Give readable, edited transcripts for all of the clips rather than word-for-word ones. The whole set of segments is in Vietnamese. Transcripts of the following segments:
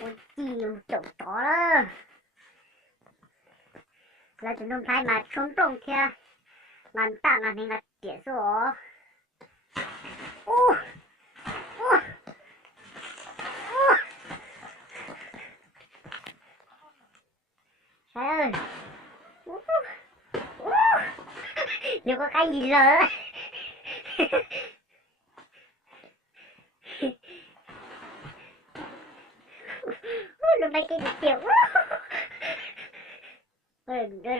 ôi chiều trộm chó đó là chúng tôi phải mà trốn trộm kia làm tạm là mình là tiệt rồi ô ô ô trời ơi ô, ô. Nếu có cái gì lỡ lúc này cái tiểu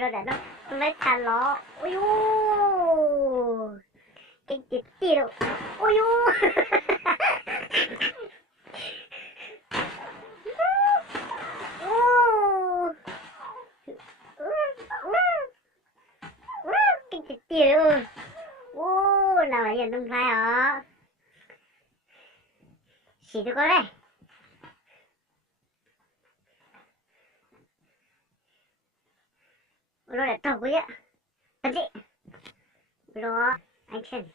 rồi đã nó lấy thả ló ôi ô cái tiểu ôi ô cái tiểu ô nào là nhận đồng phải hả xí được có đây rồi là tao quý á thật chị rồi anh chân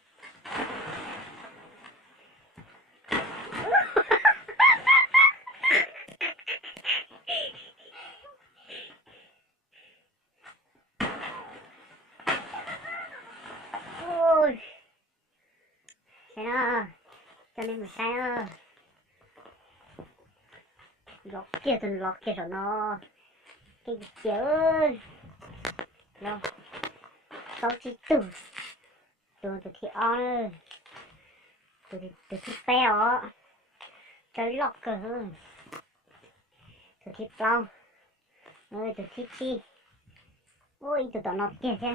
ôi thế nào cho nên một sai ơ lọc kia rồi nó cái gì ơi nó sáu chỉ từ thì on ơi từ thì bèo tới lọc cờ từ thì plau ơi từ thì chi ôi từ tao nó kia chứ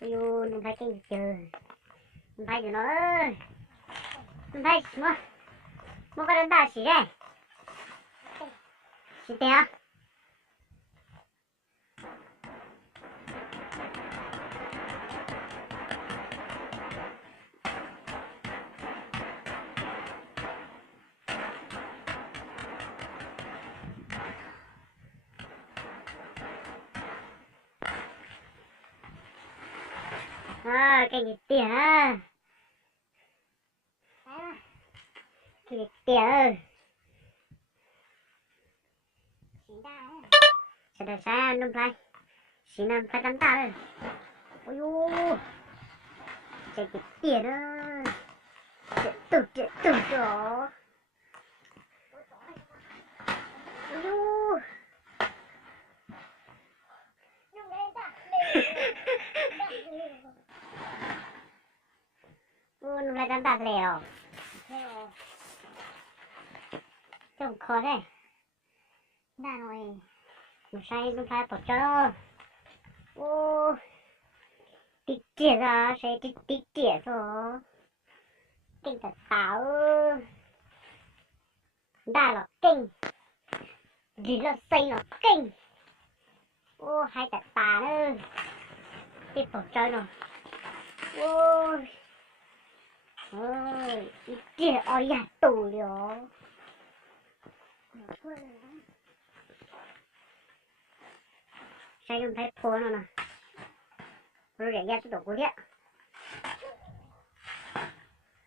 ôi nó phải cái gì trời nó phải cho nó ơi nó phải mua cái đơn đà xí đây xí tè cái gì tiền á cái gì tiền ơi sẽ được sao nông phải xin làm phải đánh ta rồi ôi ô cái tiền ơi tự đó ôi ô ô nông lại đánh ta lèo trông khó thế đà rồi một sai nông phải bỏ cho ô tí tỉa ra sẽ tí tỉa rồi kinh thật táo đà là kinh gì là xây là kinh ô hai thật tà nữa tiếp bỏ chơi rồi ôi ôi tí tỉa ôi ya tù liều sai nông phải phô nó nè rồi để ra tôi đổ của điện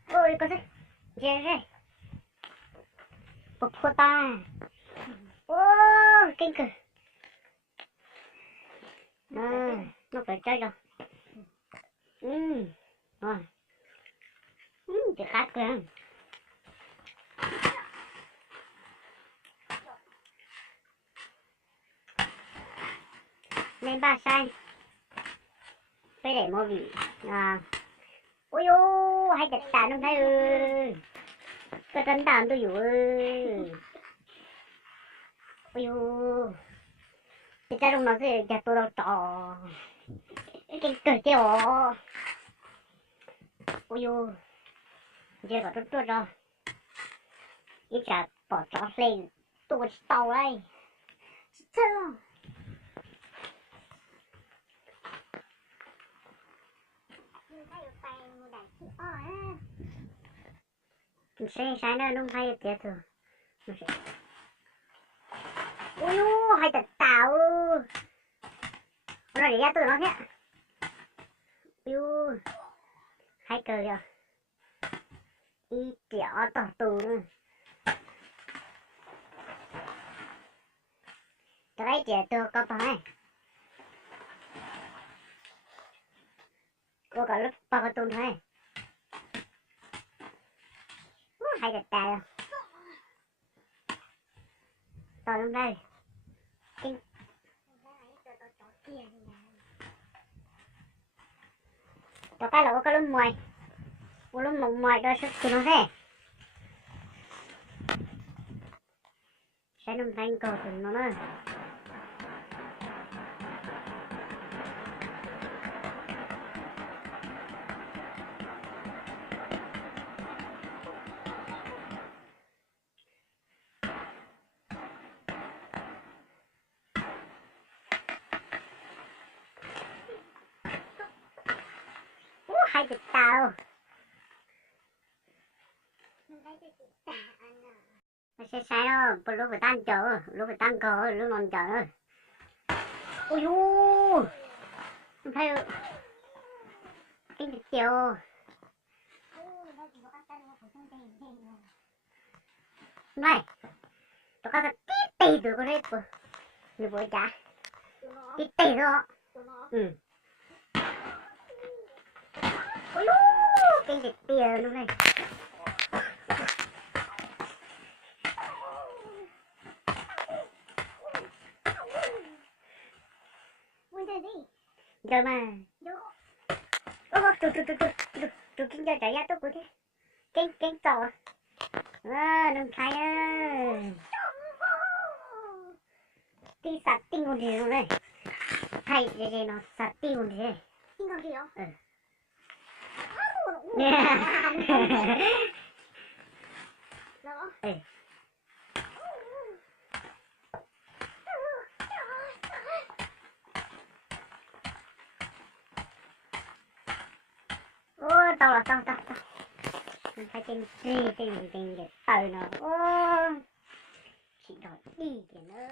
ôi có gì dê đây bọc phô ta ô kinh cực nó phải chơi rồi rồi chỉ khác kìa lên ba sai phải để mua vị ôi ô hai chặt tàn không thấy ơi cái tấn tàn tôi dụ ơi ôi ô cái trái đông nó sẽ chặt tôi đâu trò cái cờ kêu ôi ô giờ có tốt rồi ít chặt bỏ chó lên tôi tàu đây sao mình sẽ sáng ra nông thay được thường ui hai tật tàu nó để ra từ nó nhé ui hai cờ kìa Ý chỏ tỏ tù nữa. Cái trẻ tôi có phải. Cô có lúc bao có tùn thôi. Hay đẹp tài rồi. Tỏ luôn đây. Kinh. Tỏ cái là có lúc ngoài. Có lúc mộng ngoài đôi sức tùn nó thế. Sẽ nằm thanh cầu tùn nó nữa. Hay được tao. Sẽ sai đâu, lúc phải tan chờ, lúc phải tan cờ, lúc non chờ. Ôi dồi, không thấy kinh thực chiều. Này, tôi có tí tì từ con hết rồi. Người bố chả. Tí tì thôi. Ừ. Ôi dồi, kinh thực chiều lúc này. Rồi mà. Ô, chú kinh cho trả giá tốt của thế. Kinh tỏ. Đừng khai ơi. Tí sạch tinh con gì rồi này. Thay gì nó sạch tinh con gì. Tinh con gì không? Ừ. Đó. Ừ. Ô, tao là tao. Mình phải tìm gì để tờ nó. Ô, chị đòi đi kìa nữa.